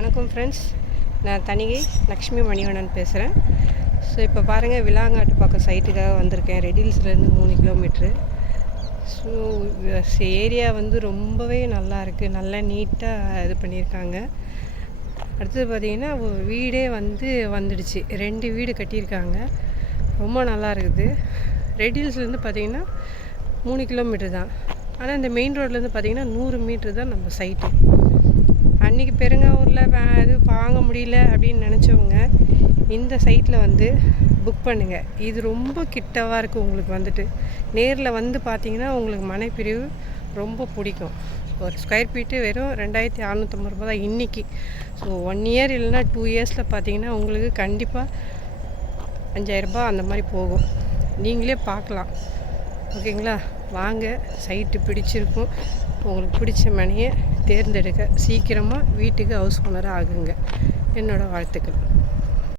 வணக்கம் ஃப்ரெண்ட்ஸ், நான் தனிகை லக்ஷ்மி மணிவண்ணன் பேசுகிறேன். ஸோ இப்போ பாருங்கள், விலாங்காட்டு பக்கம் சைட்டுக்காக வந்திருக்கேன். ரெடில்ஸ்லேருந்து 3 கிலோமீட்ரு. ஸோ ஏரியா வந்து ரொம்பவே நல்லா இருக்குது, நல்லா நீட்டாக இது பண்ணியிருக்காங்க. அடுத்தது பார்த்திங்கன்னா வீடே வந்துடுச்சு, 2 வீடு கட்டியிருக்காங்க, ரொம்ப நல்லா இருக்குது. ரெடில்ஸ்லேருந்து பார்த்திங்கன்னா 3 கிலோமீட்டர் தான். ஆனால் இந்த மெயின் ரோட்லேருந்து பார்த்திங்கன்னா 100 மீட்ரு தான் நம்ம சைட்டு. அன்றைக்கி பெருங்காவூரில் இது வாங்க முடியல அப்படின்னு நினச்சவங்க இந்த சைட்டில் புக் பண்ணுங்கள். இது ரொம்ப கிட்டவாக இருக்குது. உங்களுக்கு நேரில் பார்த்தீங்கன்னா உங்களுக்கு மனைப்பிரிவு ரொம்ப பிடிக்கும். ஒரு ஸ்கொயர் ஃபீட்டு வெறும் 2650 ரூபா தான் இன்றைக்கி. ஸோ 1 இயர் இல்லைனா 2 இயர்ஸில் பார்த்தீங்கன்னா உங்களுக்கு கண்டிப்பாக 5000 ரூபா அந்த மாதிரி போகும். நீங்களே பார்க்கலாம். ஓகேங்களா? வாங்க, சைட்டு பிடிச்சிருக்கும். உங்களுக்கு பிடிச்ச மனையை தேர்ந்தெடுக்க சீக்கிரமாக வீட்டுக்கு ஹவுஸ் ஓனராக ஆகுங்க. என்னோடய வாழ்த்துக்கள்.